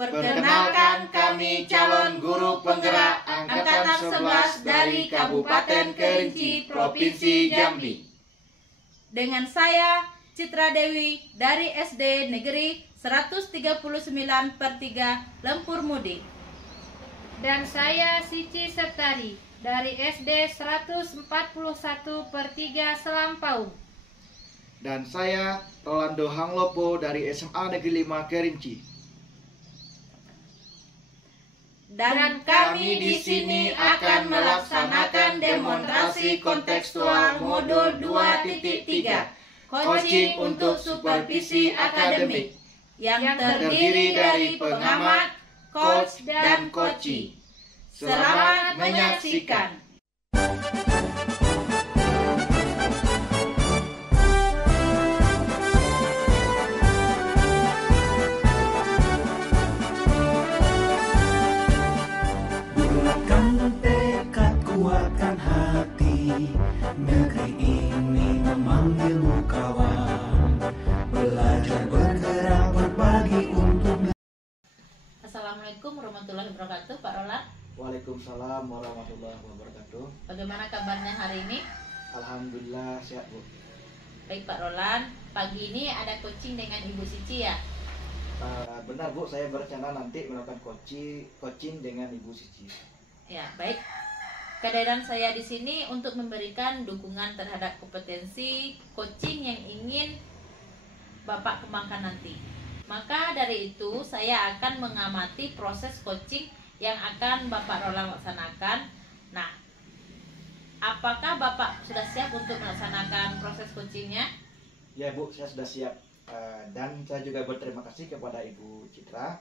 Perkenalkan, kami calon guru penggerak Angkatan 11 dari Kabupaten Kerinci, Provinsi Jambi. Dengan saya, Citra Dewi dari SD Negeri 139/3 Lempur Mudik. Dan saya Sici Septari dari SD 141/3 Selampau. Dan saya Rolando Hanglopo dari SMA Negeri 5 Kerinci. Dan kami di sini akan melaksanakan demonstrasi kontekstual modul 2.3 Coaching untuk Supervisi Akademik yang terdiri dari pengamat, coach, dan coachee. Selamat menyaksikan. Kuatkan hati, negeri ini memanggilmu kawan. Belajar, bergerak, berbagi untuk. Assalamualaikum warahmatullahi wabarakatuh, Pak Roland. Waalaikumsalam warahmatullahi wabarakatuh. Bagaimana kabarnya hari ini? Alhamdulillah sehat, Bu. Baik, Pak Roland. Pagi ini ada coaching dengan Ibu Sici ya? Benar, Bu, saya berencana nanti melakukan coaching dengan Ibu Sici. Ya, baik. Kehadiran saya di sini untuk memberikan dukungan terhadap kompetensi coaching yang ingin Bapak kembangkan nanti. Maka dari itu saya akan mengamati proses coaching yang akan Bapak Roland laksanakan. Nah, apakah Bapak sudah siap untuk melaksanakan proses coachingnya? Ya, Bu, saya sudah siap. Dan saya juga berterima kasih kepada Ibu Citra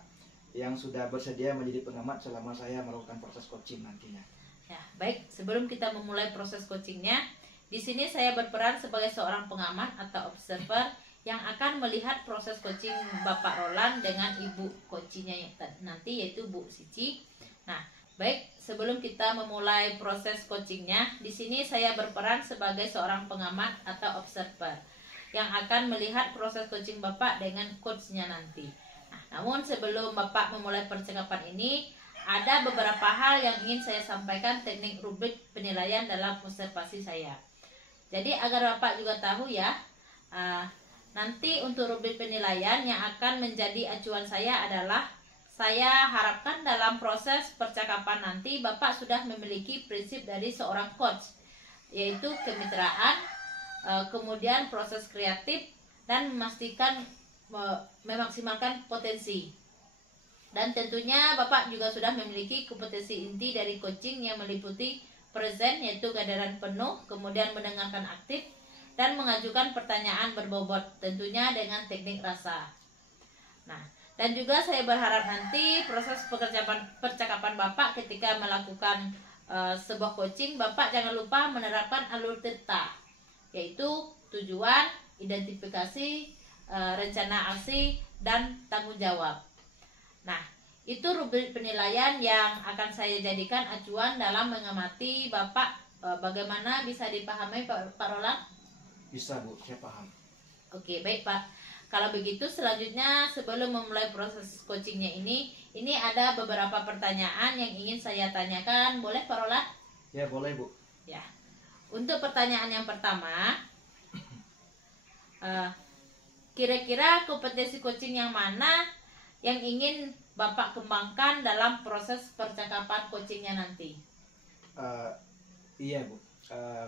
yang sudah bersedia menjadi pengamat selama saya melakukan proses coaching nantinya. Ya, baik. Sebelum kita memulai proses coachingnya, di sini saya berperan sebagai seorang pengamat atau observer yang akan melihat proses coaching Bapak Roland dengan Ibu coachingnya nanti, yaitu Bu Sici. Nah, baik. Sebelum kita memulai proses coachingnya, di sini saya berperan sebagai seorang pengamat atau observer yang akan melihat proses coaching Bapak dengan coachnya nanti. Nah, namun sebelum Bapak memulai percakapan ini, ada beberapa hal yang ingin saya sampaikan teknik rubrik penilaian dalam observasi saya. Jadi agar Bapak juga tahu ya, nanti untuk rubrik penilaian yang akan menjadi acuan saya adalah, saya harapkan dalam proses percakapan nanti Bapak sudah memiliki prinsip dari seorang coach, yaitu kemitraan, kemudian proses kreatif, dan memaksimalkan potensi. Dan tentunya Bapak juga sudah memiliki kompetensi inti dari coaching yang meliputi present, yaitu kehadiran penuh, kemudian mendengarkan aktif, dan mengajukan pertanyaan berbobot, tentunya dengan teknik rasa. Nah, dan juga saya berharap nanti proses percakapan Bapak ketika melakukan sebuah coaching, Bapak jangan lupa menerapkan alur TIRTA, yaitu tujuan, identifikasi, rencana aksi, dan tanggung jawab. Nah, itu rubrik penilaian yang akan saya jadikan acuan dalam mengamati Bapak. Bagaimana, bisa dipahami Pak Roland? Bisa, Bu, saya paham. Oke, baik Pak. Kalau begitu selanjutnya sebelum memulai proses coachingnya ini ada beberapa pertanyaan yang ingin saya tanyakan. Boleh Pak Roland? Ya, boleh, Bu. Ya. Untuk pertanyaan yang pertama, kira-kira kompetensi coaching yang mana yang ingin Bapak kembangkan dalam proses percakapan coachingnya nanti? Iya, Bu.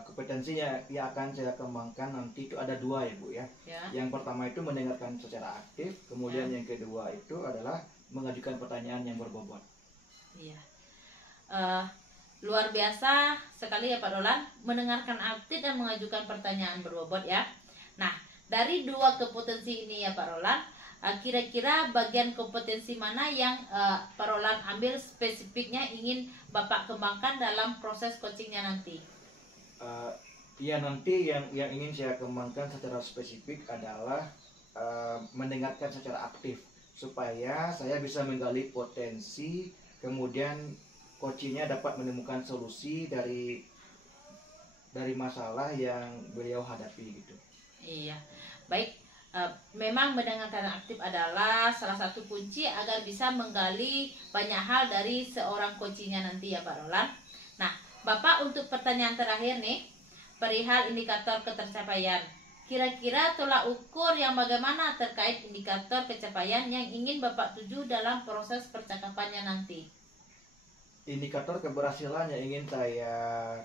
Kompetensinya yang akan saya kembangkan nanti itu ada dua ya, Bu ya. Yang pertama itu mendengarkan secara aktif, kemudian yang kedua itu adalah mengajukan pertanyaan yang berbobot. Iya. Luar biasa sekali ya Pak Roland, mendengarkan aktif dan mengajukan pertanyaan berbobot ya. Nah, dari dua kompetensi ini ya Pak Roland, kira-kira bagian kompetensi mana yang Pak Roland ambil spesifiknya ingin Bapak kembangkan dalam proses coachingnya nanti? Ya, nanti yang ingin saya kembangkan secara spesifik adalah mendengarkan secara aktif, supaya saya bisa menggali potensi, kemudian coachingnya dapat menemukan solusi dari masalah yang beliau hadapi gitu. Iya, baik. Memang mendengarkan aktif adalah salah satu kunci agar bisa menggali banyak hal dari seorang coachingnya nanti ya Pak Roland. Nah, Bapak, untuk pertanyaan terakhir nih, perihal indikator ketercapaian. Kira-kira tolak ukur yang bagaimana terkait indikator pencapaian yang ingin Bapak tuju dalam proses percakapannya nanti? Indikator keberhasilan yang ingin saya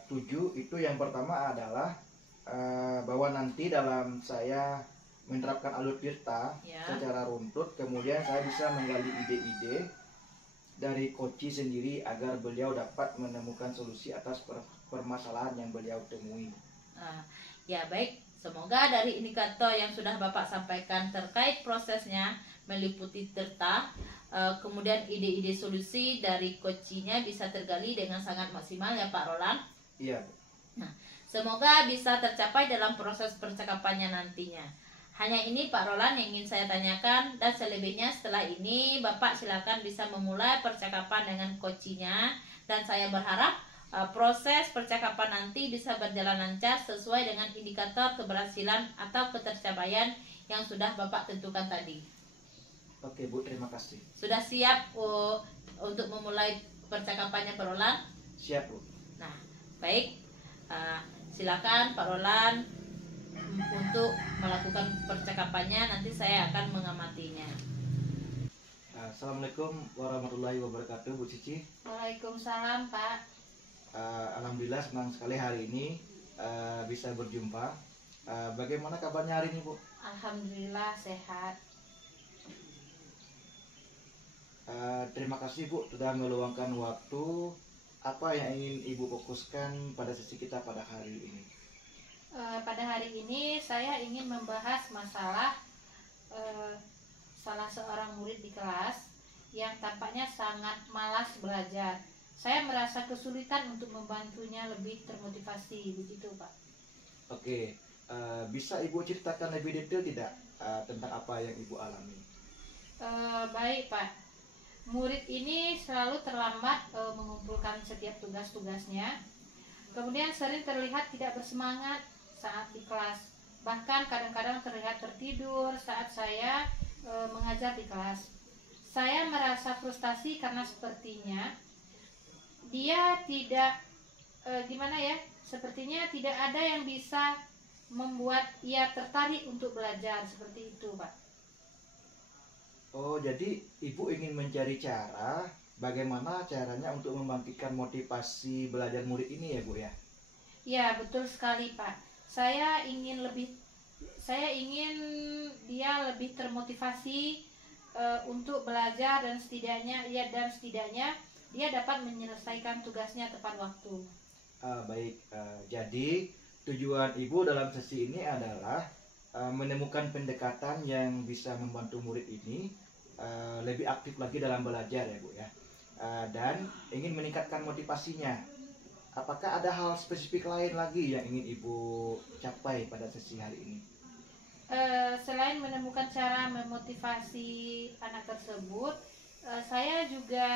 tuju itu yang pertama adalah bahwa nanti dalam saya menerapkan alur Tirta Ya. secara runtut, kemudian saya bisa menggali ide-ide dari coach sendiri agar beliau dapat menemukan solusi atas permasalahan yang beliau temui. Ya baik, semoga dari indikator yang sudah Bapak sampaikan terkait prosesnya meliputi Tirta, kemudian ide-ide solusi dari coachnya bisa tergali dengan sangat maksimal ya Pak Roland. Iya. Semoga bisa tercapai dalam proses percakapannya nantinya. Hanya ini Pak Roland yang ingin saya tanyakan, dan selebihnya setelah ini Bapak silakan bisa memulai percakapan dengan coachnya, dan saya berharap proses percakapan nanti bisa berjalan lancar sesuai dengan indikator keberhasilan atau ketercapaian yang sudah Bapak tentukan tadi. Oke Bu, terima kasih. Sudah siap untuk memulai percakapannya Pak Roland? Siap Bu. Nah, baik. Silakan Pak Roland untuk melakukan percakapannya, nanti saya akan mengamatinya. Assalamualaikum warahmatullahi wabarakatuh Bu Cici. Waalaikumsalam Pak. Alhamdulillah senang sekali hari ini bisa berjumpa. Bagaimana kabarnya hari ini Bu? Alhamdulillah sehat. Terima kasih Bu sudah meluangkan waktu. Apa yang ingin Ibu fokuskan pada sesi kita pada hari ini? Pada hari ini saya ingin membahas masalah salah seorang murid di kelas yang tampaknya sangat malas belajar. Saya merasa kesulitan untuk membantunya lebih termotivasi, begitu Pak. Oke, bisa Ibu ceritakan lebih detail tidak tentang apa yang Ibu alami? Baik Pak. Murid ini selalu terlambat mengumpulkan setiap tugas-tugasnya. Kemudian sering terlihat tidak bersemangat saat di kelas. Bahkan kadang-kadang terlihat tertidur saat saya mengajar di kelas. Saya merasa frustasi karena sepertinya dia tidak sepertinya tidak ada yang bisa membuat ia tertarik untuk belajar, seperti itu Pak. Oh, jadi Ibu ingin mencari cara bagaimana caranya untuk membangkitkan motivasi belajar murid ini ya Bu ya? Ya, betul sekali Pak. Saya ingin dia lebih termotivasi untuk belajar, dan setidaknya dia dapat menyelesaikan tugasnya tepat waktu. Baik, jadi tujuan Ibu dalam sesi ini adalah menemukan pendekatan yang bisa membantu murid ini lebih aktif lagi dalam belajar ya Bu ya, dan ingin meningkatkan motivasinya. Apakah ada hal spesifik lain lagi yang ingin Ibu capai pada sesi hari ini? Selain menemukan cara memotivasi anak tersebut, saya juga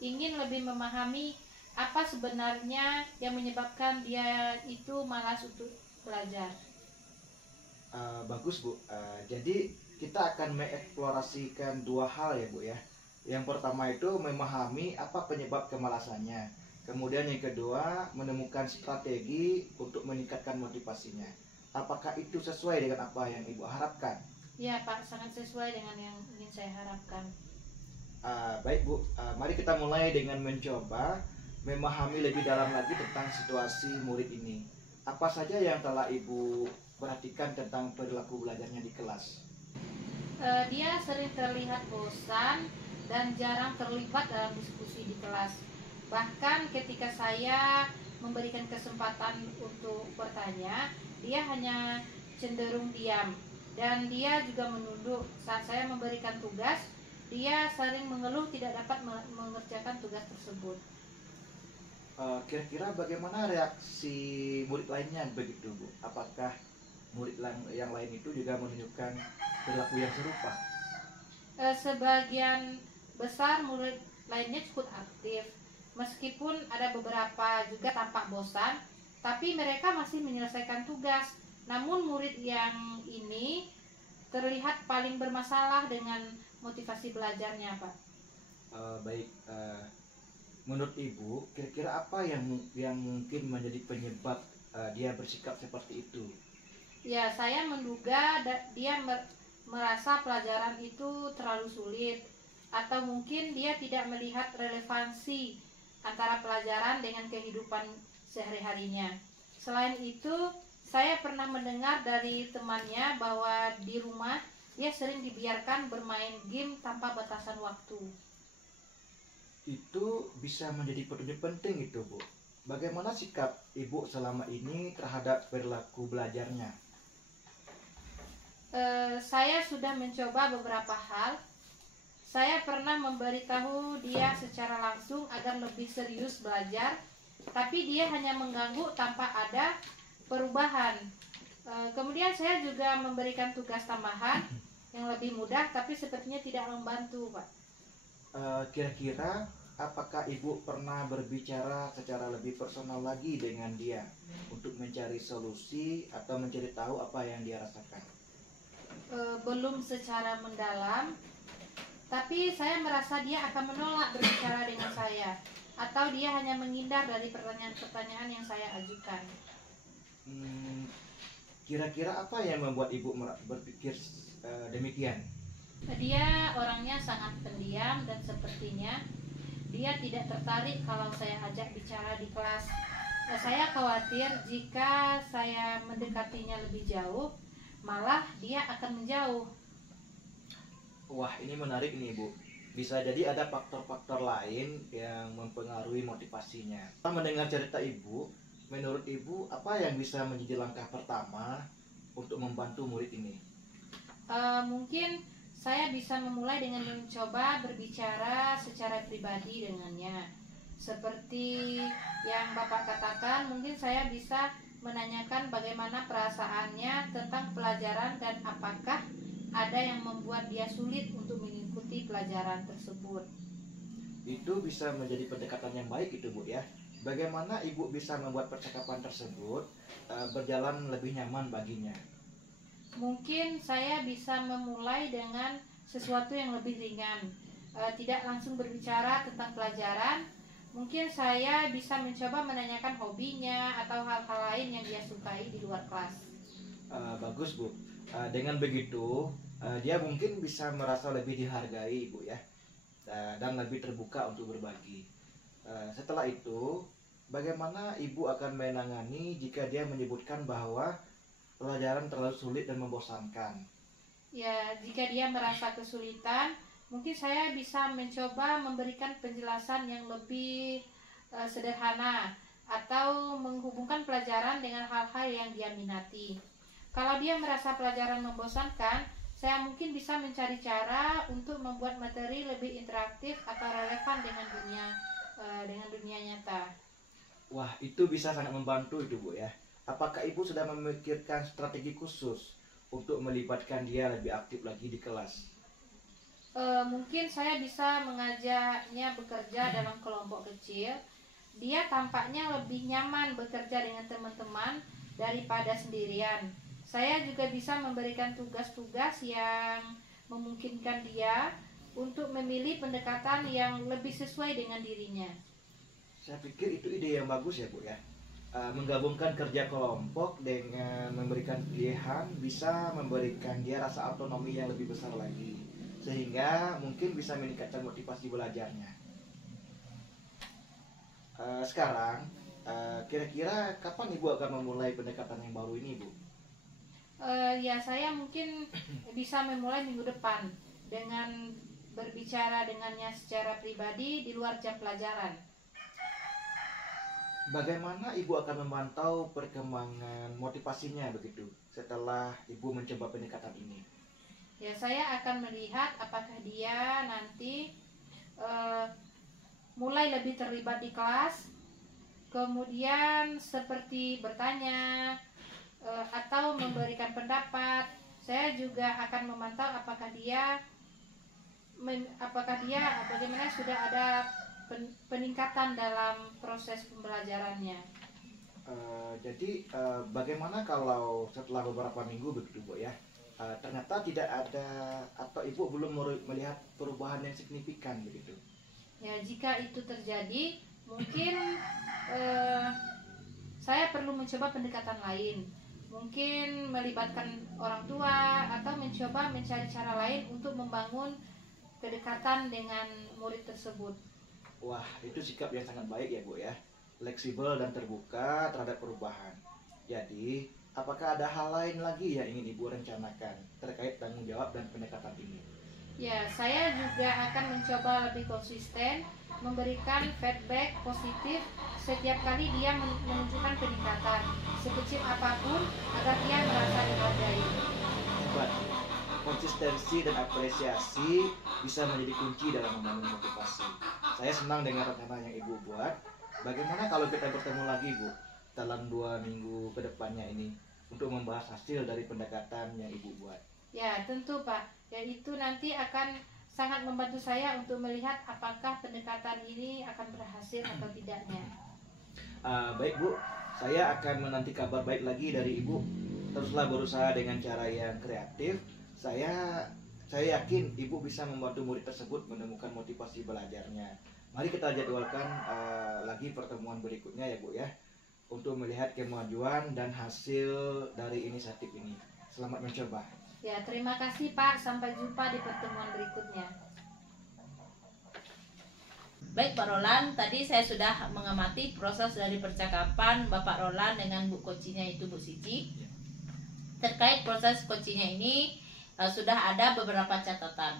ingin lebih memahami apa sebenarnya yang menyebabkan dia itu malas untuk belajar. Bagus Bu. Jadi kita akan mengeksplorasikan dua hal ya Bu ya. Yang pertama itu memahami apa penyebab kemalasannya. Kemudian yang kedua menemukan strategi untuk meningkatkan motivasinya. Apakah itu sesuai dengan apa yang Ibu harapkan? Ya Pak, sangat sesuai dengan yang ingin saya harapkan. Baik Bu, mari kita mulai dengan mencoba memahami lebih dalam lagi tentang situasi murid ini. Apa saja yang telah Ibu perhatikan tentang perilaku belajarnya di kelas? Dia sering terlihat bosan dan jarang terlibat dalam diskusi di kelas. Bahkan ketika saya memberikan kesempatan untuk bertanya, dia hanya cenderung diam, dan dia juga menunduk. Saat saya memberikan tugas, dia sering mengeluh tidak dapat mengerjakan tugas tersebut. Kira-kira bagaimana reaksi murid lainnya begitu Bu? Apakah murid yang lain itu juga menunjukkan perilaku yang serupa? Sebagian besar murid lainnya cukup aktif. Meskipun ada beberapa juga tampak bosan, tapi mereka masih menyelesaikan tugas. Namun murid yang ini terlihat paling bermasalah dengan motivasi belajarnya, Pak? Baik, menurut Ibu, kira-kira apa yang mungkin menjadi penyebab dia bersikap seperti itu? Ya, saya menduga dia merasa pelajaran itu terlalu sulit, atau mungkin dia tidak melihat relevansi antara pelajaran dengan kehidupan sehari-harinya. Selain itu, saya pernah mendengar dari temannya bahwa di rumah dia sering dibiarkan bermain game tanpa batasan waktu. Itu bisa menjadi petunjuk penting itu, Bu. Bagaimana sikap Ibu selama ini terhadap perilaku belajarnya? Saya sudah mencoba beberapa hal. Saya pernah memberitahu dia secara langsung agar lebih serius belajar, tapi dia hanya mengganggu tanpa ada perubahan. Kemudian saya juga memberikan tugas tambahan yang lebih mudah, tapi sepertinya tidak membantu, Pak. Kira-kira apakah Ibu pernah berbicara secara lebih personal lagi dengan dia untuk mencari solusi atau mencari tahu apa yang dia rasakan? Belum secara mendalam, tapi saya merasa dia akan menolak berbicara dengan saya, atau dia hanya menghindar dari pertanyaan-pertanyaan yang saya ajukan. Kira-kira apa yang membuat Ibu berpikir demikian? Dia orangnya sangat pendiam dan sepertinya dia tidak tertarik kalau saya ajak bicara di kelas. Saya khawatir jika saya mendekatinya lebih jauh, malah dia akan menjauh. Wah, ini menarik nih, Bu. Bisa jadi ada faktor-faktor lain yang mempengaruhi motivasinya. Setelah mendengar cerita Ibu, menurut Ibu apa yang bisa menjadi langkah pertama untuk membantu murid ini? Mungkin saya bisa memulai dengan mencoba berbicara secara pribadi dengannya. Seperti yang Bapak katakan, mungkin saya bisa menanyakan bagaimana perasaannya tentang pelajaran dan apakah ada yang membuat dia sulit untuk mengikuti pelajaran tersebut. Itu bisa menjadi pendekatan yang baik itu, Bu, ya. Bagaimana Ibu bisa membuat percakapan tersebut berjalan lebih nyaman baginya? Mungkin saya bisa memulai dengan sesuatu yang lebih ringan, tidak langsung berbicara tentang pelajaran. Mungkin saya bisa mencoba menanyakan hobinya atau hal-hal lain yang dia sukai di luar kelas. Bagus, Bu. Dengan begitu, dia mungkin bisa merasa lebih dihargai, Bu, ya, dan lebih terbuka untuk berbagi. Setelah itu, bagaimana Ibu akan menangani jika dia menyebutkan bahwa pelajaran terlalu sulit dan membosankan? Ya, jika dia merasa kesulitan, mungkin saya bisa mencoba memberikan penjelasan yang lebih sederhana atau menghubungkan pelajaran dengan hal-hal yang dia minati. Kalau dia merasa pelajaran membosankan, saya mungkin bisa mencari cara untuk membuat materi lebih interaktif atau relevan dengan dunia nyata. Wah, itu bisa sangat membantu itu, Bu, ya. Apakah Ibu sudah memikirkan strategi khusus untuk melibatkan dia lebih aktif lagi di kelas? Mungkin saya bisa mengajaknya bekerja dalam kelompok kecil. Dia tampaknya lebih nyaman bekerja dengan teman-teman daripada sendirian. Saya juga bisa memberikan tugas-tugas yang memungkinkan dia untuk memilih pendekatan yang lebih sesuai dengan dirinya. Saya pikir itu ide yang bagus ya, Bu, ya. Menggabungkan kerja kelompok dengan memberikan pilihan bisa memberikan dia rasa otonomi yang lebih besar lagi, sehingga mungkin bisa meningkatkan motivasi belajarnya. Sekarang, kira-kira kapan Ibu akan memulai pendekatan yang baru ini, Bu? Ya, saya mungkin bisa memulai minggu depan dengan berbicara dengannya secara pribadi di luar jam pelajaran. Bagaimana Ibu akan memantau perkembangan motivasinya begitu setelah Ibu mencoba pendekatan ini? Ya, saya akan melihat apakah dia nanti mulai lebih terlibat di kelas, kemudian seperti bertanya atau memberikan pendapat. Saya juga akan memantau apakah dia bagaimana sudah ada peningkatan dalam proses pembelajarannya. Jadi bagaimana kalau setelah beberapa minggu begitu, Bu, ya, ternyata tidak ada atau ibu belum melihat perubahan yang signifikan begitu. Ya, jika itu terjadi, mungkin saya perlu mencoba pendekatan lain. Mungkin melibatkan orang tua atau mencoba mencari cara lain untuk membangun kedekatan dengan murid tersebut. Wah, itu sikap yang sangat baik ya Bu ya. Fleksibel dan terbuka terhadap perubahan. Jadi, apakah ada hal lain lagi yang ingin Ibu rencanakan terkait tanggung jawab dan pendekatan ini? Ya, saya juga akan mencoba lebih konsisten, memberikan feedback positif setiap kali dia menunjukkan peningkatan, sekecil apapun, agar dia merasa dihargai. Hebat. Konsistensi dan apresiasi bisa menjadi kunci dalam membangun motivasi. Saya senang dengan rencana yang Ibu buat. Bagaimana kalau kita bertemu lagi Bu dalam 2 minggu ke depannya ini untuk membahas hasil dari pendekatan yang Ibu buat? Ya, tentu Pak. Yaitu nanti akan sangat membantu saya untuk melihat apakah pendekatan ini akan berhasil atau tidaknya. Baik Bu, saya akan menanti kabar baik lagi dari Ibu. Teruslah berusaha dengan cara yang kreatif. Saya yakin Ibu bisa membantu murid tersebut menemukan motivasi belajarnya. Mari kita jadwalkan lagi pertemuan berikutnya ya Bu ya, untuk melihat kemajuan dan hasil dari inisiatif ini. Selamat mencoba. Ya, terima kasih Pak. Sampai jumpa di pertemuan berikutnya. Baik Pak Roland, tadi saya sudah mengamati proses dari percakapan Bapak Roland dengan Bu Kocinya itu Bu Siti. Terkait proses Kocinya ini sudah ada beberapa catatan.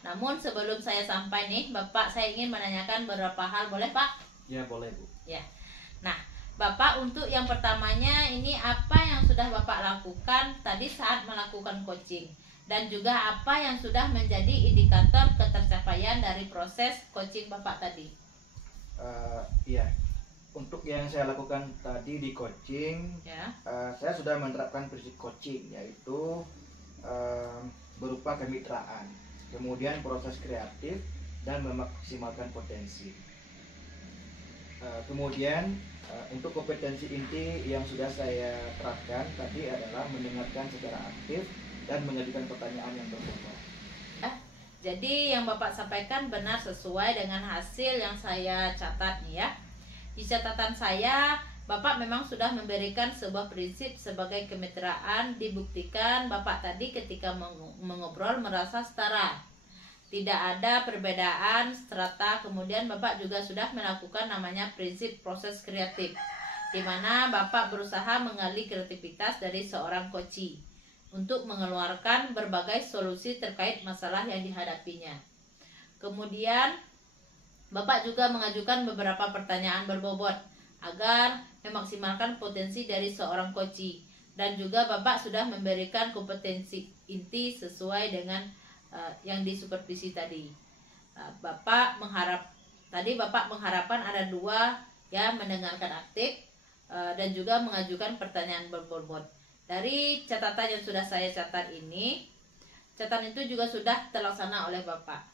Namun sebelum saya sampai nih Bapak, saya ingin menanyakan beberapa hal, boleh Pak? Ya boleh Bu. Ya. Nah, Bapak, untuk yang pertamanya ini apa yang sudah Bapak lakukan tadi saat melakukan coaching, dan juga apa yang sudah menjadi indikator ketercapaian dari proses coaching Bapak tadi? Iya, untuk yang saya lakukan tadi di coaching, Ya. saya sudah menerapkan prinsip coaching, yaitu berupa kemitraan, kemudian proses kreatif dan memaksimalkan potensi. Kemudian untuk kompetensi inti yang sudah saya terapkan tadi adalah mendengarkan secara aktif dan mengajukan pertanyaan yang berbobot. Jadi yang Bapak sampaikan benar sesuai dengan hasil yang saya catat nih ya. Di catatan saya, Bapak memang sudah memberikan sebuah prinsip sebagai kemitraan. Dibuktikan Bapak tadi ketika mengobrol merasa setara, tidak ada perbedaan strata. Kemudian Bapak juga sudah melakukan namanya prinsip proses kreatif, di mana Bapak berusaha menggali kreativitas dari seorang coachee untuk mengeluarkan berbagai solusi terkait masalah yang dihadapinya. Kemudian Bapak juga mengajukan beberapa pertanyaan berbobot agar memaksimalkan potensi dari seorang coachee, dan juga Bapak sudah memberikan kompetensi inti sesuai dengan yang disupervisi tadi. Bapak mengharapkan ada 2 ya, mendengarkan aktif dan juga mengajukan pertanyaan berbobot. Dari catatan yang sudah saya catat ini, catatan itu juga sudah terlaksana oleh Bapak.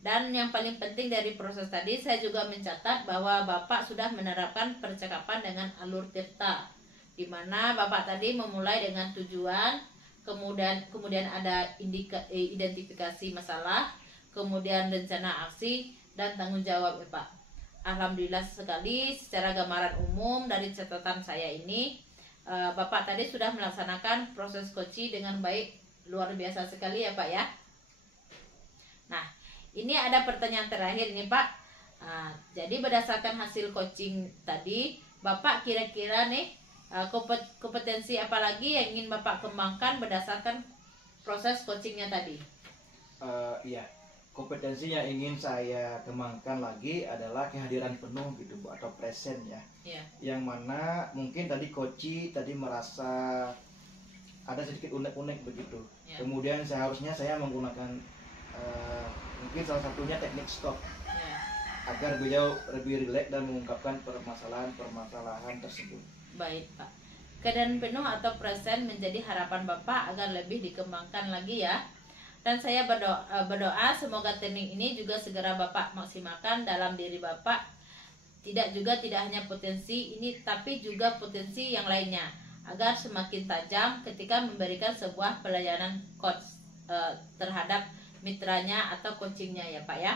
Dan yang paling penting dari proses tadi, saya juga mencatat bahwa Bapak sudah menerapkan percakapan dengan alur Tirta, di mana Bapak tadi memulai dengan tujuan, kemudian ada identifikasi masalah, kemudian rencana aksi dan tanggung jawab ya Pak. Alhamdulillah sekali, secara gambaran umum dari catatan saya ini, Bapak tadi sudah melaksanakan proses coaching dengan baik, luar biasa sekali ya Pak ya. Nah, ini ada pertanyaan terakhir ini Pak. Jadi berdasarkan hasil coaching tadi, Bapak kira-kira nih kompetensi apa lagi yang ingin Bapak kembangkan berdasarkan proses coachingnya tadi? Iya, kompetensi yang ingin saya kembangkan lagi adalah kehadiran penuh gitu Bu, atau present ya. Iya. Yang mana mungkin tadi coachee tadi merasa ada sedikit unek-unek begitu. Ya. Kemudian seharusnya saya menggunakan mungkin salah satunya teknik stop, Ya. agar beliau lebih rileks dan mengungkapkan permasalahan tersebut. Baik Pak. Keadaan penuh atau present menjadi harapan Bapak agar lebih dikembangkan lagi ya. Dan saya berdoa semoga teknik ini juga segera Bapak maksimalkan dalam diri Bapak. Tidak hanya potensi ini, tapi juga potensi yang lainnya, agar semakin tajam ketika memberikan sebuah pelayanan coach terhadap mitranya atau coachingnya ya Pak ya.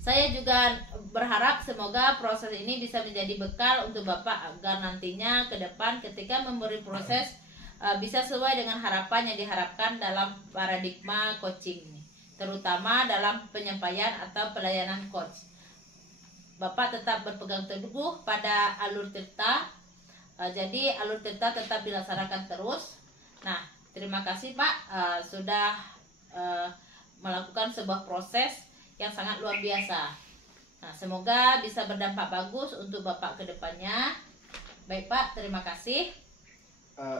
Saya juga berharap semoga proses ini bisa menjadi bekal untuk Bapak agar nantinya ke depan ketika memberi proses bisa sesuai dengan harapan yang diharapkan dalam paradigma coaching, terutama dalam penyampaian atau pelayanan coach. Bapak tetap berpegang teguh pada alur tirta, jadi alur tirta tetap dilaksanakan terus. Nah, terima kasih Pak sudah melakukan sebuah proses yang sangat luar biasa. Nah, semoga bisa berdampak bagus untuk Bapak ke depannya. Baik Pak, terima kasih.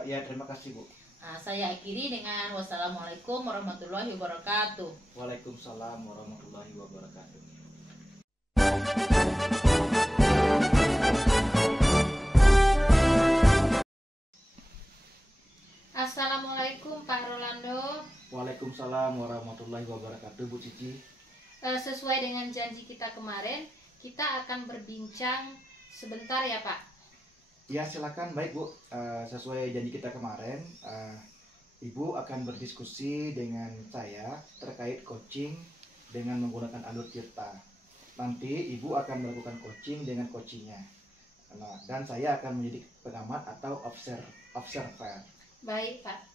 Ya, terima kasih Bu. Nah, saya akhiri dengan wassalamualaikum warahmatullahi wabarakatuh. Waalaikumsalam warahmatullahi wabarakatuh. Assalamualaikum Pak Rolando. Waalaikumsalam warahmatullahi wabarakatuh Bu Cici. Sesuai dengan janji kita kemarin, kita akan berbincang sebentar ya Pak. Ya silakan, baik Bu. Sesuai janji kita kemarin, Ibu akan berdiskusi dengan saya terkait coaching dengan menggunakan alur tirta. Nanti Ibu akan melakukan coaching dengan coachingnya. Nah, dan saya akan menjadi pengamat atau observer. Baik Pak.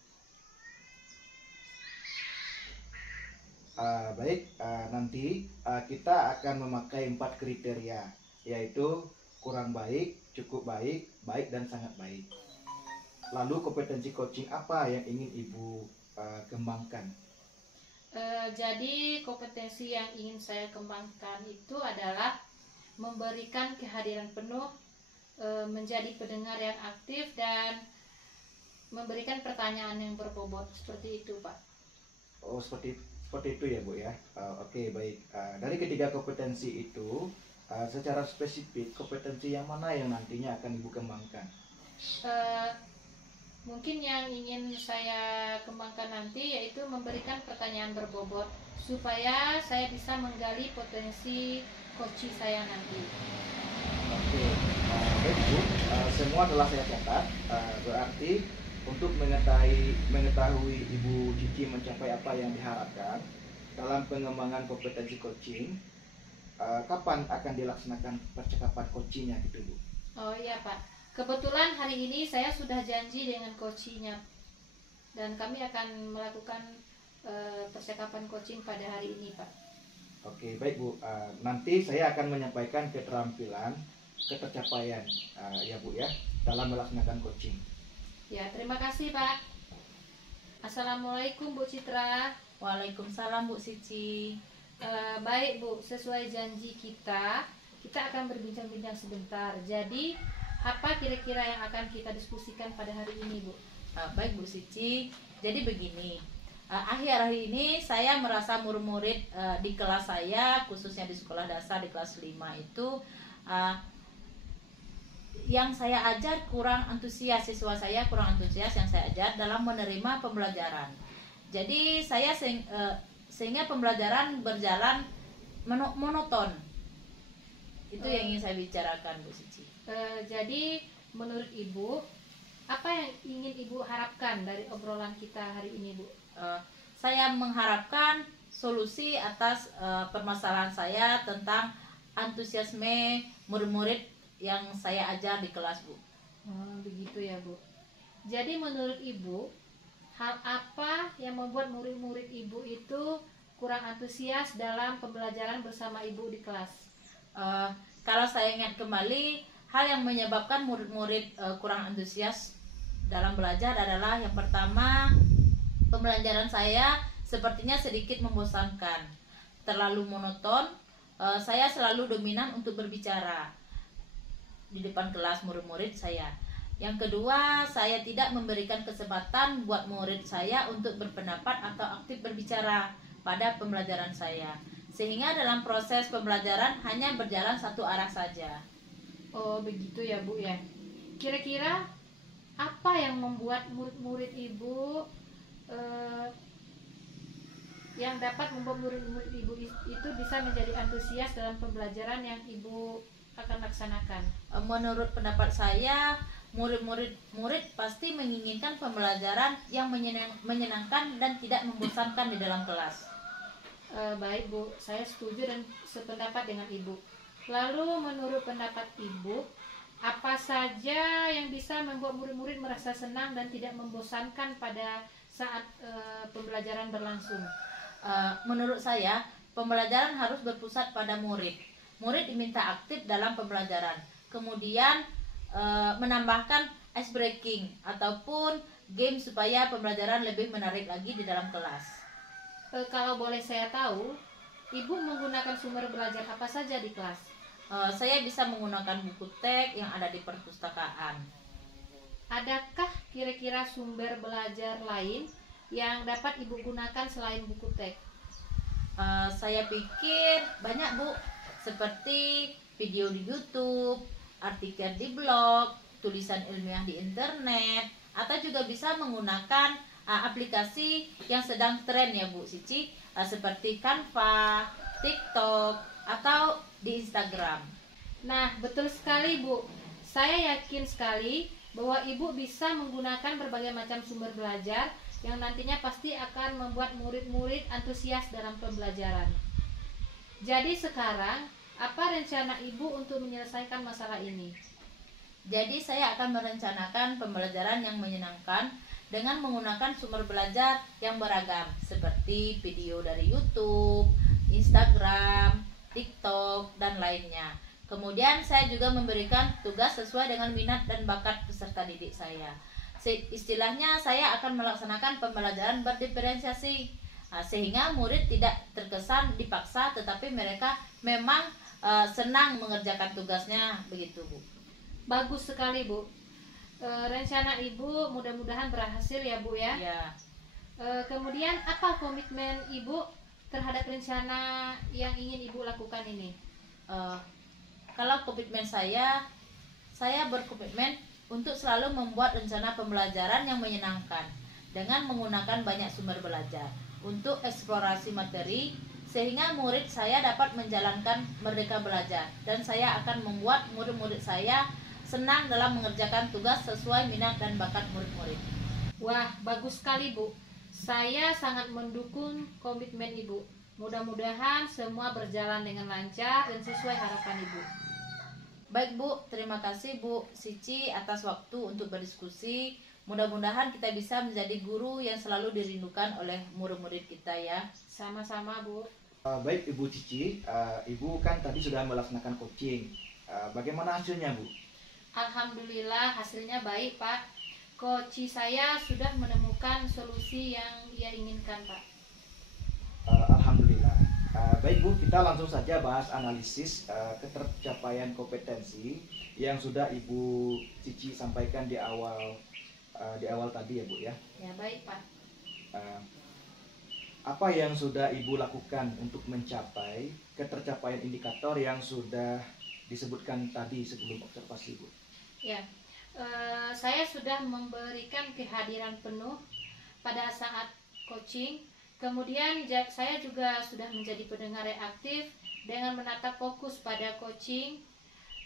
Nanti kita akan memakai 4 kriteria, yaitu kurang baik, cukup baik, baik dan sangat baik. Lalu kompetensi coaching apa yang ingin Ibu kembangkan? Jadi kompetensi yang ingin saya kembangkan itu adalah memberikan kehadiran penuh, menjadi pendengar yang aktif dan memberikan pertanyaan yang berbobot, seperti itu Pak. Oh, seperti itu ya Bu ya. Oke, baik. Dari ketiga kompetensi itu, secara spesifik kompetensi yang mana yang nantinya akan Ibu kembangkan? Mungkin yang ingin saya kembangkan nanti yaitu memberikan pertanyaan berbobot supaya saya bisa menggali potensi coach saya nanti. Oke, baik Bu. Semua telah saya catat. Berarti untuk mengetahui Ibu Cici mencapai apa yang diharapkan dalam pengembangan kompetensi coaching, kapan akan dilaksanakan percakapan coachingnya gitu Bu? Oh iya Pak, kebetulan hari ini saya sudah janji dengan coachingnya dan kami akan melakukan percakapan coaching pada hari ini Pak. Oke, baik Bu. Nanti saya akan menyampaikan keterampilan, ketercapaian ya Bu ya dalam melaksanakan coaching. Ya, terima kasih Pak. Assalamualaikum Bu Citra. Waalaikumsalam Bu Cici. Baik Bu, sesuai janji kita akan berbincang-bincang sebentar. Jadi, apa kira-kira yang akan kita diskusikan pada hari ini Bu? Baik Bu Cici, jadi begini. Akhir hari ini saya merasa murid-murid di kelas saya, khususnya di sekolah dasar di kelas 5 itu yang saya ajar kurang antusias, siswa saya kurang antusias yang saya ajar dalam menerima pembelajaran. Jadi saya sehingga pembelajaran berjalan monoton. Itu yang ingin saya bicarakan Bu Cici. Jadi menurut Ibu, apa yang ingin Ibu harapkan dari obrolan kita hari ini Bu? Saya mengharapkan solusi atas permasalahan saya tentang antusiasme murid-murid yang saya ajar di kelas Bu. Begitu ya Bu. Jadi menurut Ibu, hal apa yang membuat murid-murid Ibu itu kurang antusias dalam pembelajaran bersama Ibu di kelas? Kalau saya ingat kembali, hal yang menyebabkan murid-murid kurang antusias dalam belajar adalah yang pertama, pembelajaran saya sepertinya sedikit membosankan, terlalu monoton. Saya selalu dominan untuk berbicara di depan kelas murid-murid saya. Yang kedua, saya tidak memberikan kesempatan buat murid saya untuk berpendapat atau aktif berbicara pada pembelajaran saya, sehingga dalam proses pembelajaran hanya berjalan satu arah saja. Oh begitu ya Bu ya. Kira-kira apa yang membuat murid-murid Ibu yang dapat membuat murid-murid Ibu itu bisa menjadi antusias dalam pembelajaran yang Ibu akan laksanakan? Menurut pendapat saya, Murid pasti menginginkan pembelajaran yang menyenangkan dan tidak membosankan di dalam kelas. Baik Bu, saya setuju dan sependapat dengan Ibu. Lalu menurut pendapat Ibu, apa saja yang bisa membuat murid-murid merasa senang dan tidak membosankan pada saat pembelajaran berlangsung? Menurut saya, pembelajaran harus berpusat pada murid. Murid diminta aktif dalam pembelajaran. Kemudian menambahkan ice breaking ataupun game supaya pembelajaran lebih menarik lagi di dalam kelas. Kalau boleh saya tahu, Ibu menggunakan sumber belajar apa saja di kelas? Saya bisa menggunakan buku teks yang ada di perpustakaan. Adakah kira-kira sumber belajar lain yang dapat Ibu gunakan selain buku teks? Saya pikir banyak Bu, seperti video di YouTube, artikel di blog, tulisan ilmiah di internet, atau juga bisa menggunakan aplikasi yang sedang tren ya Bu Cici, seperti Canva, TikTok, atau di Instagram. Nah, betul sekali Bu. Saya yakin sekali bahwa Ibu bisa menggunakan berbagai macam sumber belajar yang nantinya pasti akan membuat murid-murid antusias dalam pembelajaran. Jadi sekarang, apa rencana Ibu untuk menyelesaikan masalah ini? Jadi saya akan merencanakan pembelajaran yang menyenangkan dengan menggunakan sumber belajar yang beragam seperti video dari YouTube, Instagram, TikTok, dan lainnya. Kemudian saya juga memberikan tugas sesuai dengan minat dan bakat peserta didik saya. Istilahnya saya akan melaksanakan pembelajaran berdiferensiasi, sehingga murid tidak terkesan dipaksa, tetapi mereka memang senang mengerjakan tugasnya, begitu Bu. Bagus sekali Bu. Rencana Ibu mudah-mudahan berhasil ya Bu ya. Ya. Kemudian apa komitmen Ibu terhadap rencana yang ingin Ibu lakukan ini? Kalau komitmen saya berkomitmen untuk selalu membuat rencana pembelajaran yang menyenangkan dengan menggunakan banyak sumber belajar untuk eksplorasi materi, sehingga murid saya dapat menjalankan merdeka belajar, dan saya akan membuat murid-murid saya senang dalam mengerjakan tugas sesuai minat dan bakat murid-murid. Wah, bagus sekali Bu. Saya sangat mendukung komitmen Ibu. Mudah-mudahan semua berjalan dengan lancar dan sesuai harapan Ibu. Baik Bu, terima kasih Bu Cici atas waktu untuk berdiskusi. Mudah-mudahan kita bisa menjadi guru yang selalu dirindukan oleh murid-murid kita ya. Sama-sama Bu. Baik Ibu Cici, Ibu kan tadi sudah melaksanakan coaching. Bagaimana hasilnya Bu? Alhamdulillah hasilnya baik Pak. Coach saya sudah menemukan solusi yang ia inginkan Pak. Alhamdulillah. Baik Bu, kita langsung saja bahas analisis ketercapaian kompetensi yang sudah Ibu Cici sampaikan di awal tadi ya Bu ya. Ya baik Pak. Apa yang sudah Ibu lakukan untuk mencapai ketercapaian indikator yang sudah disebutkan tadi sebelum observasi Bu? Ya, saya sudah memberikan kehadiran penuh pada saat coaching. Kemudian saya juga sudah menjadi pendengar yang aktif dengan menatap fokus pada coaching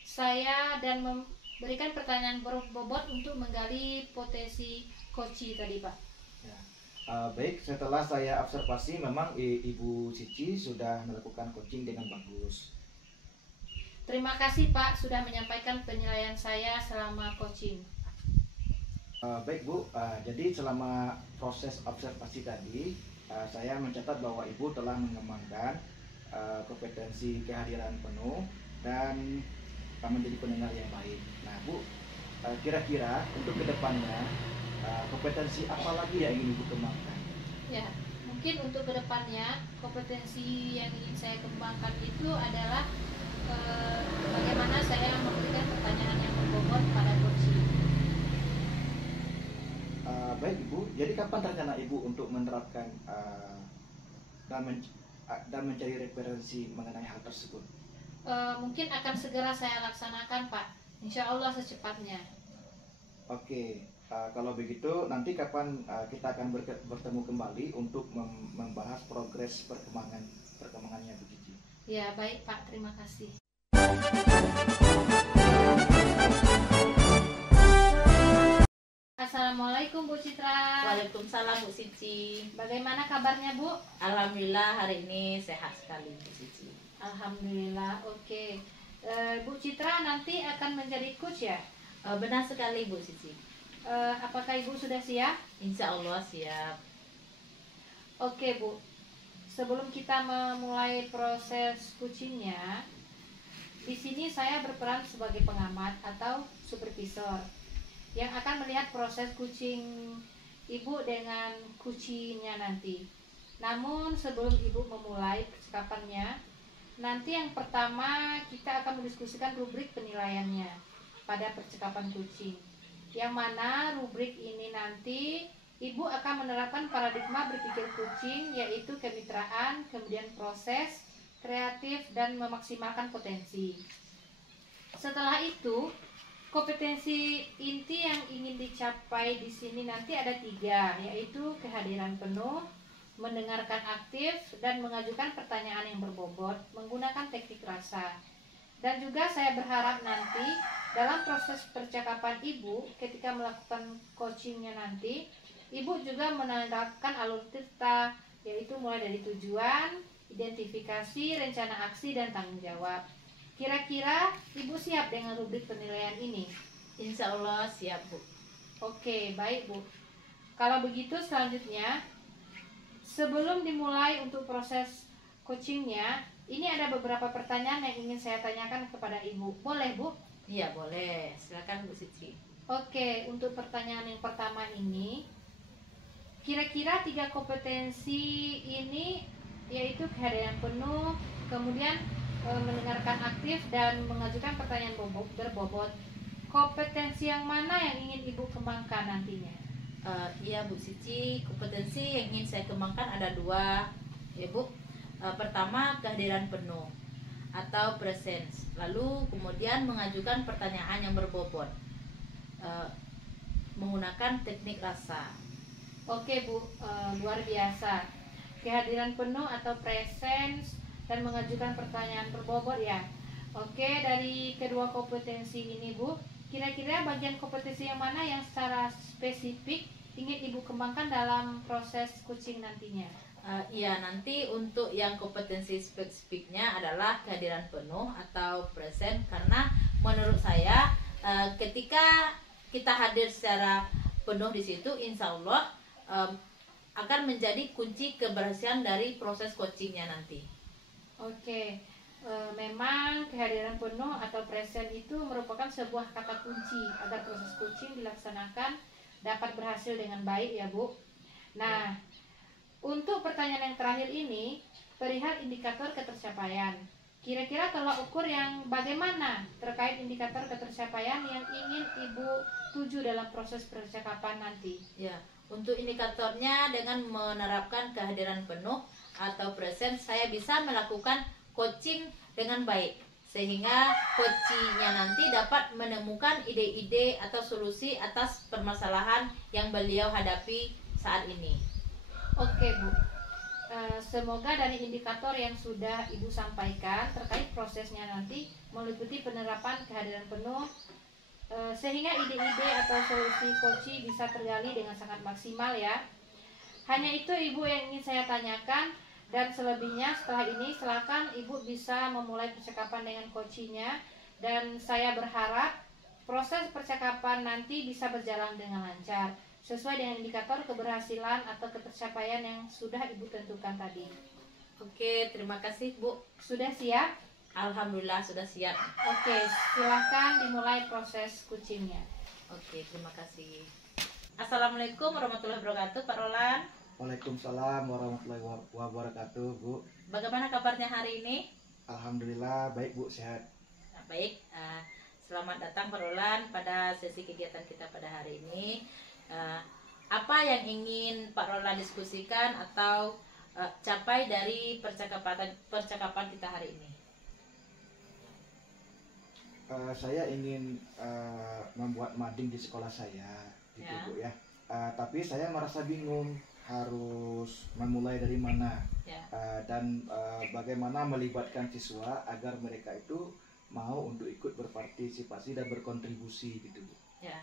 saya dan memberikan pertanyaan berbobot untuk menggali potensi coaching tadi Pak. Ya. Baik, setelah saya observasi memang Ibu Cici sudah melakukan coaching dengan bagus. Terima kasih Pak sudah menyampaikan penilaian saya selama coaching. Baik Bu, jadi selama proses observasi tadi saya mencatat bahwa Ibu telah mengembangkan kompetensi kehadiran penuh dan menjadi pendengar yang baik. Nah Bu, kira-kira untuk kedepannya kompetensi apa lagi yang ingin Ibu kembangkan? Ya, mungkin untuk kedepannya kompetensi yang ingin saya kembangkan itu adalah bagaimana saya memberikan pertanyaan yang berbobot pada coaching. Baik Ibu, jadi kapan rencana Ibu untuk menerapkan dan mencari referensi mengenai hal tersebut? Mungkin akan segera saya laksanakan Pak, insya Allah secepatnya. Oke, kalau begitu nanti kapan kita akan bertemu kembali untuk membahas progres perkembangannya Bu Cici? Ya baik Pak, terima kasih. Assalamualaikum Bu Citra. Waalaikumsalam Bu Cici. Bagaimana kabarnya Bu? Alhamdulillah hari ini sehat sekali Bu Cici. Alhamdulillah. Oke. Bu Citra nanti akan menjadi coach ya? Benar sekali Bu Cici. Apakah Ibu sudah siap? Insya Allah siap. Oke Bu. Sebelum kita memulai proses coachingnya, di sini saya berperan sebagai pengamat atau supervisor yang akan melihat proses coaching Ibu dengan coachingnya nanti. Namun sebelum Ibu memulai percakapannya, nanti yang pertama kita akan mendiskusikan rubrik penilaiannya pada percakapan coaching. Yang mana rubrik ini nanti Ibu akan menerapkan paradigma berpikir coaching, yaitu kemitraan, kemudian proses, kreatif, dan memaksimalkan potensi. Setelah itu, kompetensi inti yang ingin dicapai di sini nanti ada 3, yaitu kehadiran penuh, mendengarkan aktif, dan mengajukan pertanyaan yang berbobot menggunakan teknik rasa. Dan juga saya berharap nanti dalam proses percakapan Ibu ketika melakukan coachingnya nanti, Ibu juga menerapkan alur tirta, yaitu mulai dari tujuan, identifikasi, rencana aksi, dan tanggung jawab. Kira-kira Ibu siap dengan rubrik penilaian ini? Insya Allah siap Bu. Oke, baik Bu. Kalau begitu selanjutnya, sebelum dimulai untuk proses coachingnya, ini ada beberapa pertanyaan yang ingin saya tanyakan kepada Ibu. Boleh Bu? Iya boleh, silakan Bu Cici. Oke, untuk pertanyaan yang pertama ini, kira-kira 3 kompetensi ini yaitu kehadiran penuh, kemudian mendengarkan aktif, dan mengajukan pertanyaan berbobot. Kompetensi yang mana yang ingin Ibu kembangkan nantinya? Iya Bu Cici, kompetensi yang ingin saya kembangkan ada 2 ya Bu. Pertama kehadiran penuh atau presence, lalu kemudian mengajukan pertanyaan yang berbobot menggunakan teknik rasa. Oke Bu, luar biasa. Kehadiran penuh atau presence dan mengajukan pertanyaan berbobot ya. Oke, dari kedua kompetensi ini Bu, kira-kira bagian kompetensi yang mana yang secara spesifik ingin Ibu kembangkan dalam proses coaching nantinya? Iya, nanti untuk yang kompetensi spesifiknya adalah kehadiran penuh atau present, karena menurut saya ketika kita hadir secara penuh di situ, insya Allah akan menjadi kunci keberhasilan dari proses coachingnya nanti. Oke, memang kehadiran penuh atau present itu merupakan sebuah kata kunci agar proses coaching dilaksanakan dapat berhasil dengan baik ya Bu. Nah, untuk pertanyaan yang terakhir ini, perihal indikator ketercapaian. Kira-kira tolak ukur yang bagaimana terkait indikator ketercapaian yang ingin Ibu tuju dalam proses percakapan nanti? Ya, untuk indikatornya dengan menerapkan kehadiran penuh atau present, saya bisa melakukan coaching dengan baik, sehingga coachingnya nanti dapat menemukan ide-ide atau solusi atas permasalahan yang beliau hadapi saat ini. Oke Bu, semoga dari indikator yang sudah Ibu sampaikan terkait prosesnya nanti meliputi penerapan kehadiran penuh, sehingga ide-ide atau solusi coaching bisa tergali dengan sangat maksimal ya. Hanya itu Ibu yang ingin saya tanyakan, dan selebihnya setelah ini silakan Ibu bisa memulai percakapan dengan coachingnya, dan saya berharap proses percakapan nanti bisa berjalan dengan lancar sesuai dengan indikator keberhasilan atau ketercapaian yang sudah Ibu tentukan tadi. Oke, terima kasih Bu. Sudah siap? Alhamdulillah sudah siap. Oke, silakan dimulai proses coachingnya. Oke, terima kasih. Assalamualaikum warahmatullahi wabarakatuh, Pak Roland. Waalaikumsalam warahmatullahi wabarakatuh, Bu. Bagaimana kabarnya hari ini? Alhamdulillah baik Bu, sehat. Nah, baik, selamat datang Pak Roland pada sesi kegiatan kita pada hari ini. Apa yang ingin Pak Roland diskusikan atau capai dari percakapan kita hari ini? Saya ingin membuat mading di sekolah saya, gitu Ya. Bu ya. Tapi saya merasa bingung harus memulai dari mana, Ya. dan bagaimana melibatkan siswa agar mereka itu mau untuk ikut berpartisipasi dan berkontribusi gitu Bu. Ya,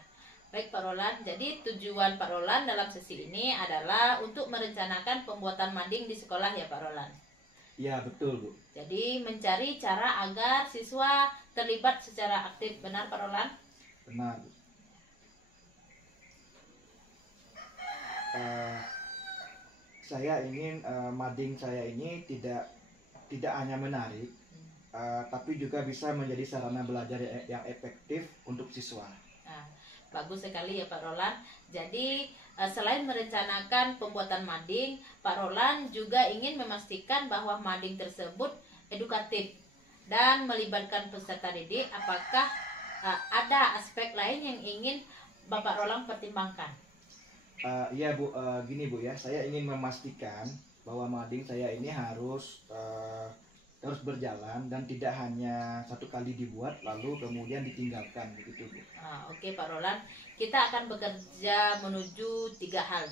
Baik Pak Roland, jadi tujuan Pak Roland dalam sesi ini adalah untuk merencanakan pembuatan mading di sekolah ya Pak Roland. Ya, betul Bu. Jadi mencari cara agar siswa terlibat secara aktif, benar Pak Roland? Benar Bu. Saya ingin mading saya ini tidak hanya menarik, tapi juga bisa menjadi sarana belajar yang efektif untuk siswa. Nah, bagus sekali ya Pak Roland. Jadi selain merencanakan pembuatan mading, Pak Roland juga ingin memastikan bahwa mading tersebut edukatif dan melibatkan peserta didik. Apakah ada aspek lain yang ingin Bapak Roland pertimbangkan? Iya Bu, gini Bu ya, saya ingin memastikan bahwa mading saya ini harus terus berjalan dan tidak hanya satu kali dibuat lalu kemudian ditinggalkan begitu Bu. Oke Pak Roland, kita akan bekerja menuju 3 hal: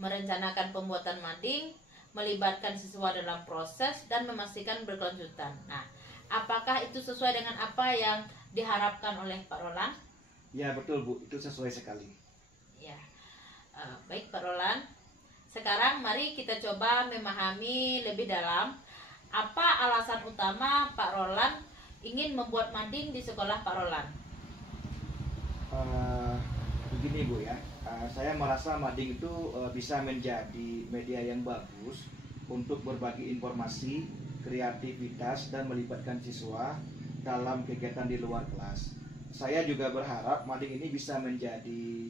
merencanakan pembuatan mading, melibatkan siswa dalam proses, dan memastikan berkelanjutan. Nah, apakah itu sesuai dengan apa yang diharapkan oleh Pak Roland? Ya betul Bu, itu sesuai sekali. Ya, baik Pak Roland. Sekarang mari kita coba memahami lebih dalam apa alasan utama Pak Roland ingin membuat mading di sekolah Pak Roland. Begini Bu ya, saya merasa mading itu bisa menjadi media yang bagus untuk berbagi informasi, kreativitas, dan melibatkan siswa dalam kegiatan di luar kelas. Saya juga berharap mading ini bisa menjadi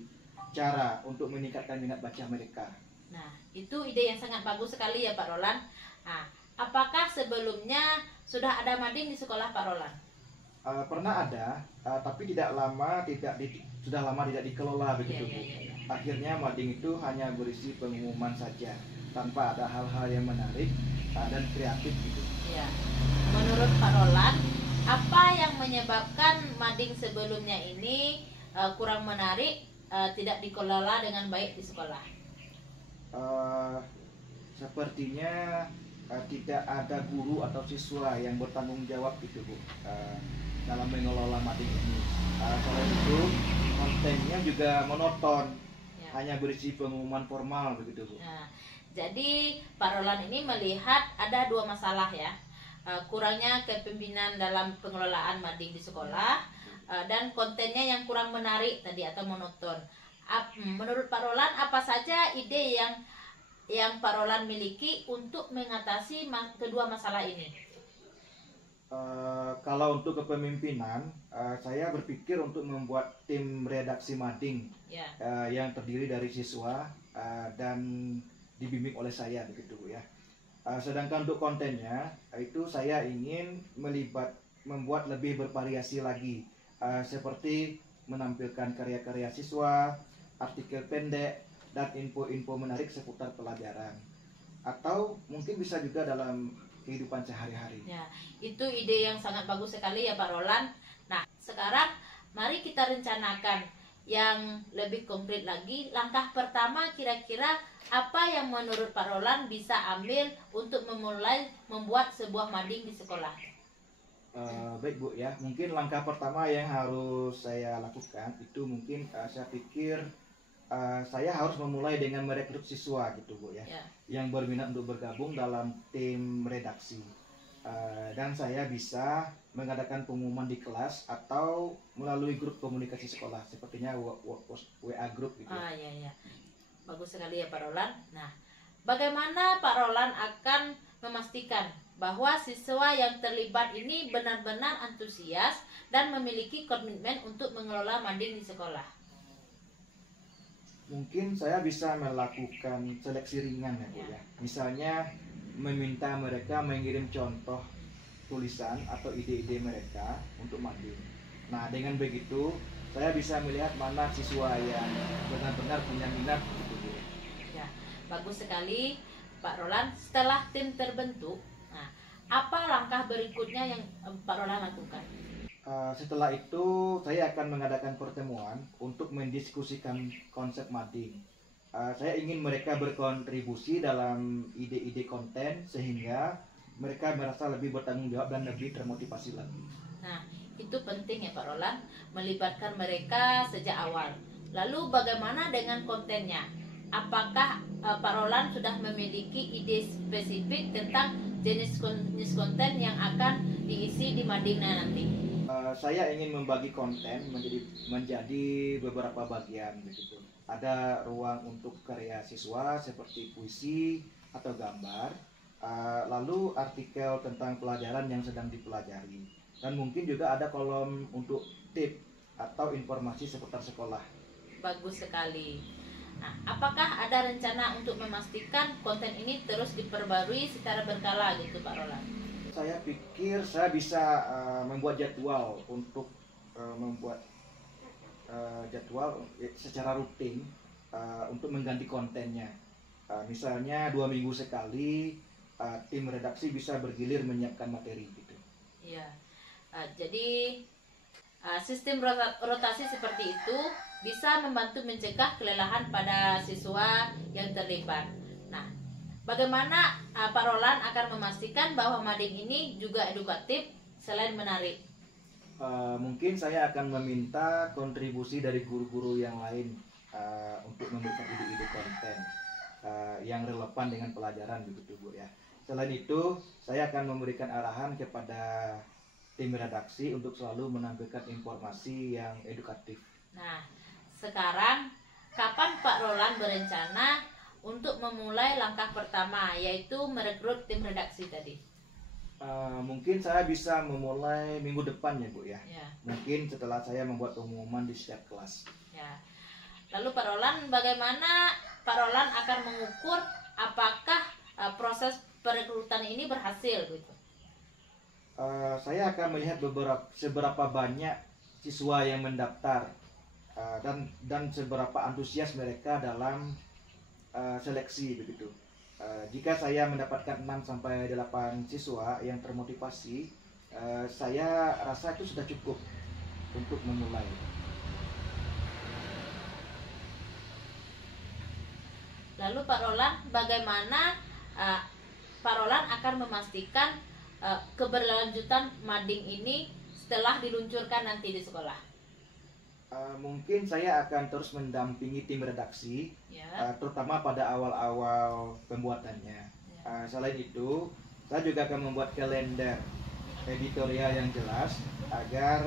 cara untuk meningkatkan minat baca mereka. Nah, itu ide yang sangat bagus sekali ya Pak Roland. Nah, apakah sebelumnya sudah ada mading di sekolah Pak Roland? Pernah ada, tapi sudah lama tidak dikelola begitu Bu. Akhirnya mading itu hanya berisi pengumuman saja, tanpa ada hal-hal yang menarik dan kreatif gitu. Ya. Menurut Pak Roland, apa yang menyebabkan mading sebelumnya ini kurang menarik, tidak dikelola dengan baik di sekolah? Sepertinya tidak ada guru atau siswa yang bertanggung jawab gitu Bu, dalam mengelola mading ini. Selain itu kontennya juga monoton, Ya. hanya berisi pengumuman formal begitu Bu. Nah, jadi Pak Roland ini melihat ada 2 masalah ya. Kurangnya kepemimpinan dalam pengelolaan mading di sekolah, dan kontennya yang kurang menarik tadi atau monoton. Menurut Pak Roland, apa saja ide yang Pak Roland miliki untuk mengatasi kedua masalah ini? Kalau untuk kepemimpinan, saya berpikir untuk membuat tim redaksi mading Ya. yang terdiri dari siswa dan dibimbing oleh saya begitu Bu ya. Sedangkan untuk kontennya itu saya ingin membuat lebih bervariasi lagi, seperti menampilkan karya-karya siswa, artikel pendek, dan info-info menarik seputar pelajaran, atau mungkin bisa juga dalam kehidupan sehari-hari. Ya, itu ide yang sangat bagus sekali ya Pak Roland. Nah, sekarang mari kita rencanakan yang lebih konkret lagi. Langkah pertama kira-kira apa yang menurut Pak Roland bisa ambil untuk memulai membuat sebuah mading di sekolah? Baik Bu ya, mungkin langkah pertama yang harus saya lakukan itu mungkin saya pikir saya harus memulai dengan merekrut siswa gitu Bu ya, yang berminat untuk bergabung dalam tim redaksi, dan saya bisa mengadakan pengumuman di kelas atau melalui grup komunikasi sekolah, sepertinya WA group gitu. Ya. Bagus sekali ya Pak Roland. Nah, bagaimana Pak Roland akan memastikan bahwa siswa yang terlibat ini benar-benar antusias dan memiliki komitmen untuk mengelola mading di sekolah? Mungkin saya bisa melakukan seleksi ringan ya Bu ya. Misalnya meminta mereka mengirim contoh tulisan atau ide-ide mereka untuk mading. Nah, dengan begitu saya bisa melihat mana siswa yang benar-benar punya minat gitu Bu. Ya, bagus sekali Pak Roland. Setelah tim terbentuk, nah, apa langkah berikutnya yang Pak Roland lakukan? Setelah itu saya akan mengadakan pertemuan untuk mendiskusikan konsep mading. Saya ingin mereka berkontribusi dalam ide-ide konten sehingga mereka merasa lebih bertanggung jawab dan lebih termotivasi lagi. Nah, itu penting ya Pak Roland, melibatkan mereka sejak awal. Lalu bagaimana dengan kontennya? Apakah Pak Roland sudah memiliki ide spesifik tentang jenis konten yang akan diisi di madingnya nanti? Saya ingin membagi konten menjadi beberapa bagian begitu. Ada ruang untuk karya siswa seperti puisi atau gambar, lalu artikel tentang pelajaran yang sedang dipelajari, dan mungkin juga ada kolom untuk tip atau informasi seputar sekolah. Bagus sekali. Nah, apakah ada rencana untuk memastikan konten ini terus diperbarui secara berkala gitu Pak Roland? Saya pikir saya bisa membuat jadwal untuk membuat jadwal secara rutin untuk mengganti kontennya. Misalnya 2 minggu sekali tim redaksi bisa bergilir menyiapkan materi gitu. Iya. Jadi sistem rotasi seperti itu bisa membantu mencegah kelelahan pada siswa yang terlibat. Nah, bagaimana Pak Roland akan memastikan bahwa mading ini juga edukatif selain menarik? Mungkin saya akan meminta kontribusi dari guru-guru yang lain untuk memberikan ide-ide konten yang relevan dengan pelajaran begitu Bu ya. Selain itu, saya akan memberikan arahan kepada tim redaksi untuk selalu menampilkan informasi yang edukatif. Nah, sekarang kapan Pak Roland berencana untuk memulai langkah pertama, yaitu merekrut tim redaksi tadi? Mungkin saya bisa memulai minggu depan ya Bu ya. Ya. Mungkin setelah saya membuat pengumuman di setiap kelas. Ya. Lalu Pak Roland, bagaimana Pak Roland akan mengukur apakah proses perekrutan ini berhasil gitu? Saya akan melihat seberapa banyak siswa yang mendaftar dan seberapa antusias mereka dalam seleksi begitu. Jika saya mendapatkan 6-8 siswa yang termotivasi, saya rasa itu sudah cukup untuk memulai. Lalu Pak Roland, bagaimana Pak Roland akan memastikan keberlanjutan mading ini setelah diluncurkan nanti di sekolah? Mungkin saya akan terus mendampingi tim redaksi, Ya. terutama pada awal-awal pembuatannya. Selain itu, saya juga akan membuat kalender editorial yang jelas agar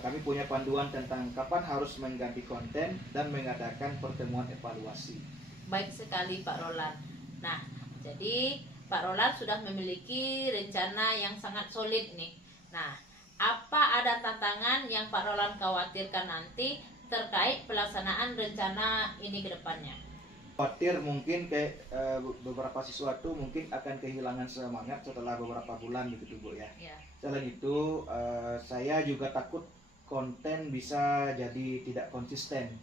kami punya panduan tentang kapan harus mengganti konten dan mengadakan pertemuan evaluasi. Baik sekali Pak Roland. Nah, jadi Pak Roland sudah memiliki rencana yang sangat solid nih. Nah, apa ada tantangan yang Pak Roland khawatirkan nanti terkait pelaksanaan rencana ini ke depannya? Khawatir mungkin kayak beberapa siswa tuh mungkin akan kehilangan semangat setelah beberapa bulan begitu Bu ya. Ya. Selain itu, saya juga takut konten bisa jadi tidak konsisten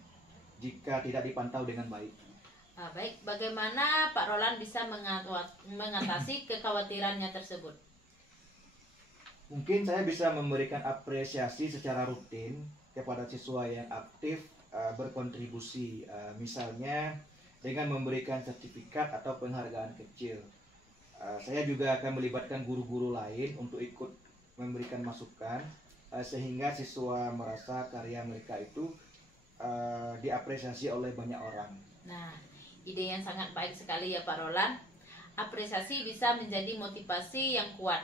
jika tidak dipantau dengan baik. Baik, bagaimana Pak Roland bisa mengatasi kekhawatirannya tersebut? Mungkin saya bisa memberikan apresiasi secara rutin kepada siswa yang aktif berkontribusi, misalnya dengan memberikan sertifikat atau penghargaan kecil. Saya juga akan melibatkan guru-guru lain untuk ikut memberikan masukan sehingga siswa merasa karya mereka itu diapresiasi oleh banyak orang. Nah, ide yang sangat baik sekali ya Pak Roland. Apresiasi bisa menjadi motivasi yang kuat.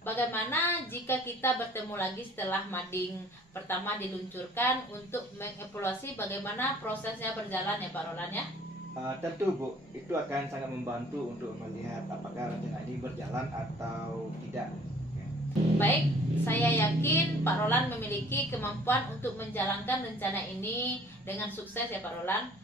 Bagaimana jika kita bertemu lagi setelah mading pertama diluncurkan untuk mengevaluasi bagaimana prosesnya berjalan ya Pak Roland ya? Tentu Bu, itu akan sangat membantu untuk melihat apakah rencana ini berjalan atau tidak. Baik, saya yakin Pak Roland memiliki kemampuan untuk menjalankan rencana ini dengan sukses ya Pak Roland.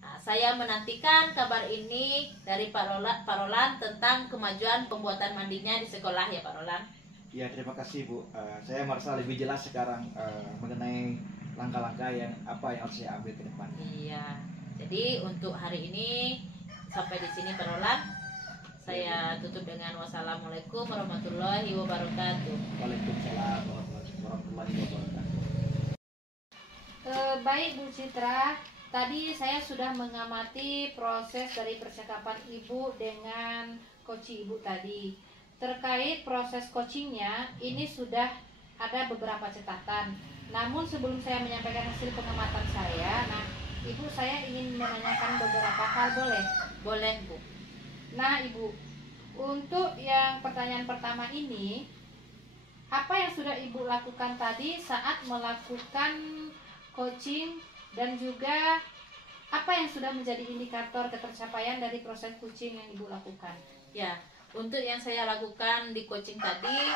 Nah, saya menantikan kabar ini dari Pak Roland tentang kemajuan pembuatan mandinya di sekolah ya Pak Roland. Ya, terima kasih Bu. Saya merasa lebih jelas sekarang mengenai langkah-langkah yang harus saya ambil ke depan. Iya. Jadi untuk hari ini sampai di sini Pak Roland. Saya tutup dengan wassalamualaikum warahmatullahi wabarakatuh. Waalaikumsalam warahmatullahi wabarakatuh. Baik Bu Citra, tadi saya sudah mengamati proses dari percakapan Ibu dengan coach Ibu tadi. Terkait proses coachingnya, ini sudah ada beberapa catatan. Namun sebelum saya menyampaikan hasil pengamatan saya, nah Ibu, saya ingin menanyakan beberapa hal, boleh? Boleh, Bu. Nah Ibu, untuk yang pertanyaan pertama ini, apa yang sudah Ibu lakukan tadi saat melakukan coaching, dan juga apa yang sudah menjadi indikator ketercapaian dari proses coaching yang Ibu lakukan? Ya, untuk yang saya lakukan di coaching tadi,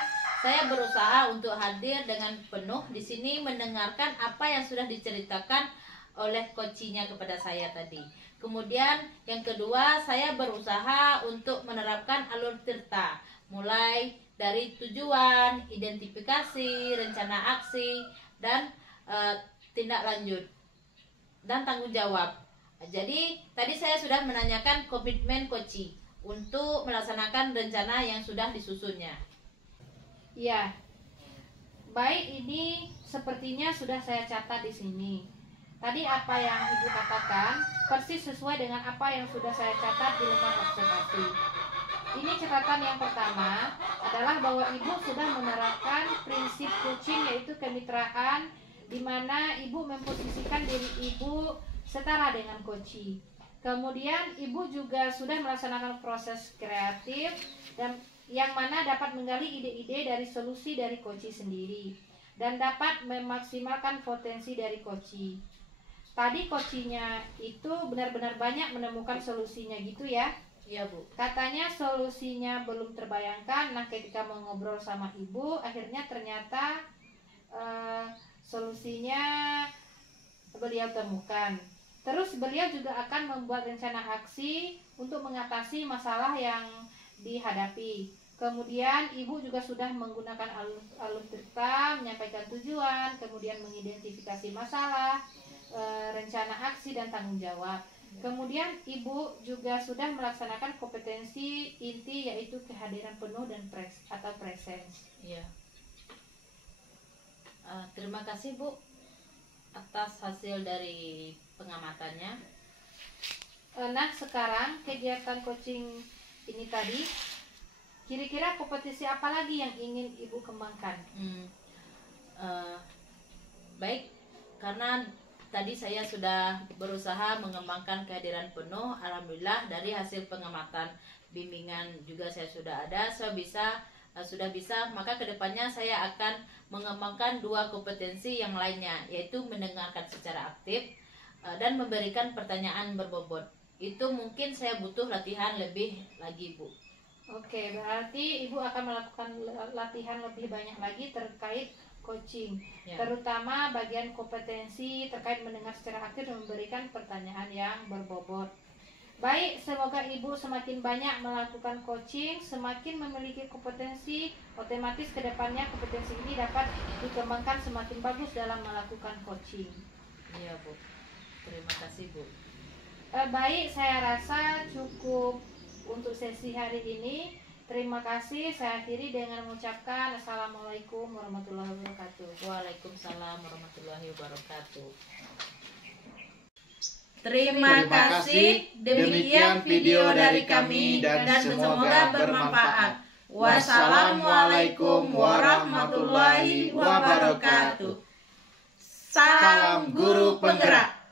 saya berusaha untuk hadir dengan penuh di sini mendengarkan apa yang sudah diceritakan oleh coachingnya kepada saya tadi. Kemudian yang kedua, saya berusaha untuk menerapkan alur tirta, mulai dari tujuan, identifikasi, rencana aksi, dan tindak lanjut dan tanggung jawab. Jadi tadi saya sudah menanyakan komitmen coaching untuk melaksanakan rencana yang sudah disusunnya. Ya, baik, ini sepertinya sudah saya catat di sini. Tadi apa yang Ibu katakan persis sesuai dengan apa yang sudah saya catat di lembar observasi. Ini catatan yang pertama adalah bahwa Ibu sudah menerapkan prinsip coaching, yaitu kemitraan, di mana Ibu memposisikan diri Ibu setara dengan coaching. Kemudian Ibu juga sudah melaksanakan proses kreatif dan yang mana dapat menggali ide-ide dari solusi dari coaching sendiri dan dapat memaksimalkan potensi dari coaching. Tadi coachingnya itu benar-benar banyak menemukan solusinya gitu ya? Iya, Bu. Katanya solusinya belum terbayangkan. Nah, ketika mengobrol sama Ibu, akhirnya ternyata solusinya beliau temukan. Terus beliau juga akan membuat rencana aksi untuk mengatasi masalah yang dihadapi. Kemudian Ibu juga sudah menggunakan alur tirta, menyampaikan tujuan, kemudian mengidentifikasi masalah, rencana aksi, dan tanggung jawab. Kemudian Ibu juga sudah melaksanakan kompetensi inti, yaitu kehadiran penuh dan presence. Iya. Terima kasih, Bu, atas hasil dari pengamatannya. Nah, sekarang kegiatan coaching ini tadi, kira-kira kompetisi apa lagi yang ingin Ibu kembangkan? Baik, karena tadi saya sudah berusaha mengembangkan kehadiran penuh. Alhamdulillah dari hasil pengamatan bimbingan juga saya sudah ada, sudah bisa, maka kedepannya saya akan mengembangkan 2 kompetensi yang lainnya, yaitu mendengarkan secara aktif dan memberikan pertanyaan berbobot. Itu mungkin saya butuh latihan lebih lagi, Bu. Oke, berarti Ibu akan melakukan latihan lebih banyak lagi terkait coaching, Ya. terutama bagian kompetensi terkait mendengar secara aktif dan memberikan pertanyaan yang berbobot. Baik, semoga Ibu semakin banyak melakukan coaching, semakin memiliki kompetensi, otomatis kedepannya kompetensi ini dapat dikembangkan semakin bagus dalam melakukan coaching. Iya, Bu. Terima kasih, Bu. Baik, saya rasa cukup untuk sesi hari ini. Terima kasih. Saya akhiri dengan mengucapkan Assalamualaikum warahmatullahi wabarakatuh. Waalaikumsalam warahmatullahi wabarakatuh. Terima kasih. Demikian video dari kami dan semoga bermanfaat. Wassalamualaikum warahmatullahi wabarakatuh. Salam guru penggerak.